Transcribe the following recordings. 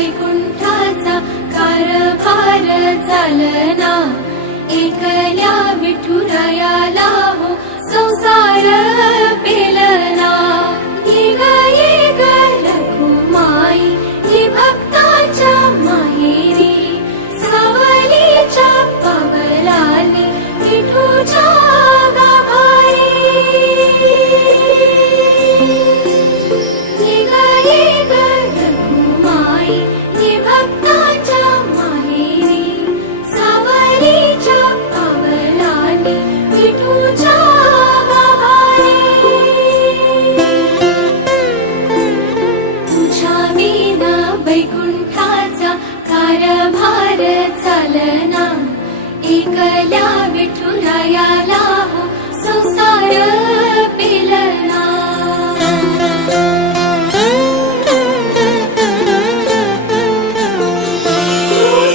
वैकुंठाचा कारभार चालना, एकल्या विठुरायाला हो संसार पेलना। ये ग रखुमाई ही भक्ताच्या माहेरी, सावलीच्या पावलाली विठूच्या गाभारी। ये ग रखुमाई ही भक्ताच्या माहेरी, सावलीच्या पावलाली विठूच्या गाभारी। तुझ्या विना वैकुंठाचा कारभार चालना, एकल्या विठुरायाला हो संसार पेलना।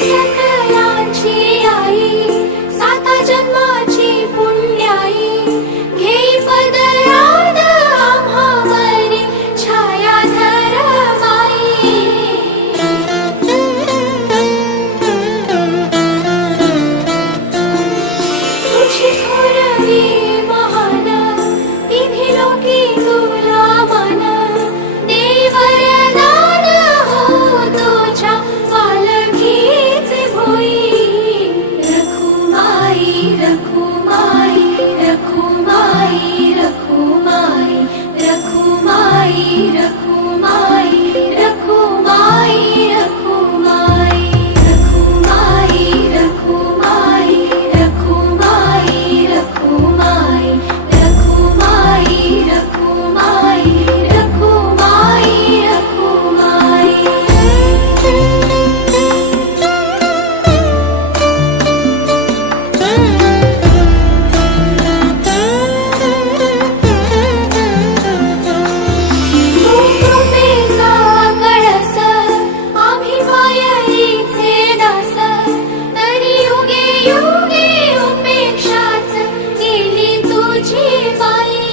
सकलांची आई, साता जन्माची पुण्याई, घेई पदरात आम्हावरी छायाधर माई। तुझी थोरवी महान, तिन्ही लोकी तुला मान, देई वरदान हो तुझ्या पालखीचे भोई। रखुमाई रखुमाई रखुमाई रखुमाई रखुमाई रखुमाई रखुमाई रखुमाई रखुमाई रखुमाई रखुमाई रखुमाई रखुमाई रखुमाई रखुमाई रखुमाई। कृपेचा कळस आम्ही मायेचे दास, तरी युगे युगे उपेक्षाच केली तुझी बाई।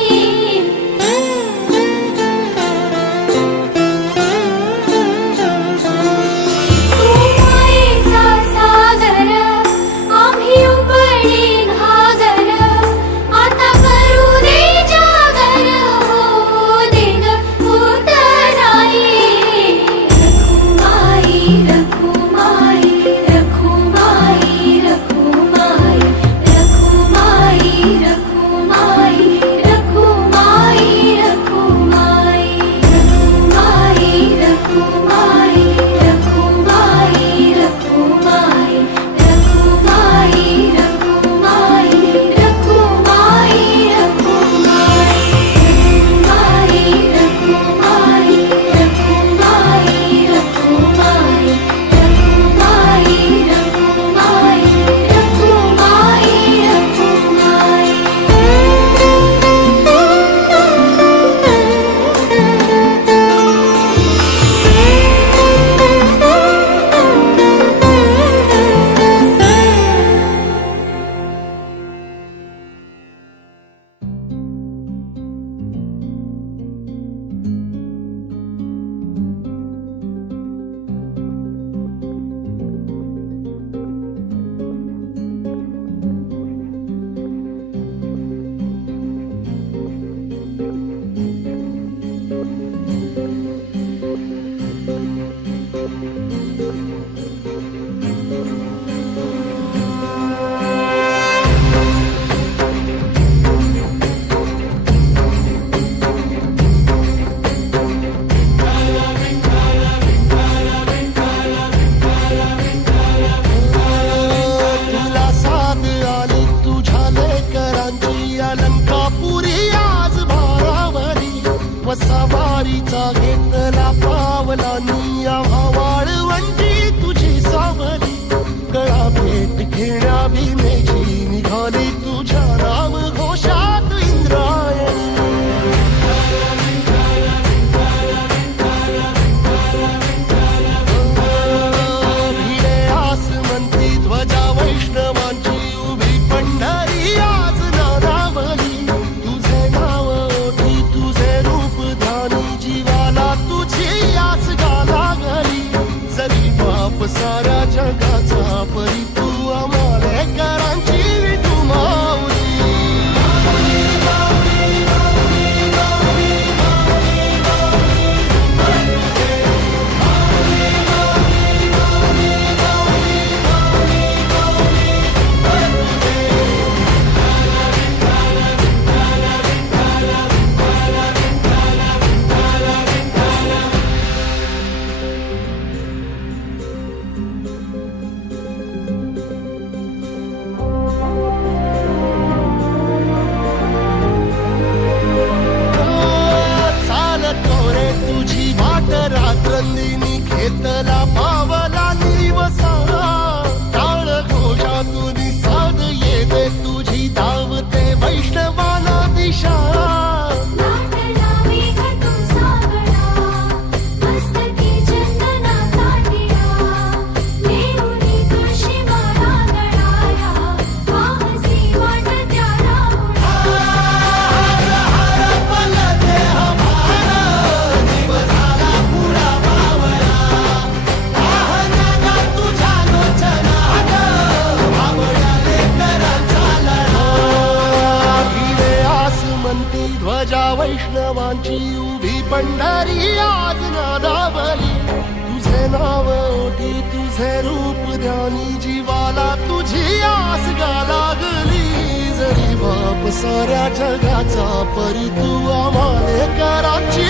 तू मायेचा सागर, आम्ही उपडी घागर, आता करू दे जागर हो दे ग उतराई। रखुमाई रखुमाई रखुमाई रखुमाई रखुमाई रखुमाई रखुमाई रखुमाई रखुमाई रखुमाई रखुमाई रखुमाई रखुमाई रखुमाई रखुमाई रखुमाई तुला साथ आली तुझ्या लेकरांची अलंकापुरी आज भारावरी, वसावारीचा घेतला पावलांनी आम्हा वाळवंटी तुझी सावली। गळा भेट घेण्या भीमेची निघाली तुझ्या राम घोषात इंद्रायणी। भिडे आसमंती ध्वजा वैष्णवांची उभी पंढरी आज नारावली। तुझे नाव ओठी तुझे रूप ध्यानी, जीवाला तुझी आस गाला गली। येतला पावला निवसा टाळ घोषातून साध येते तुझी धावते वैष्णवाला दिशा लाटला मेघ तू सागरा मस्तकी चंदनाचा टिळा लेऊनी तुळशी माळा गळाया वाहसी वाटत्या ध्वजा वैष्णवांची उभी पंढरी आज नादावली तुझे नाव ओटी तुझे रूप ध्यानी जीवाला तुझी आस गा लागली जरी बाप साऱ्या जगाचा परी तू आम्हाले कराची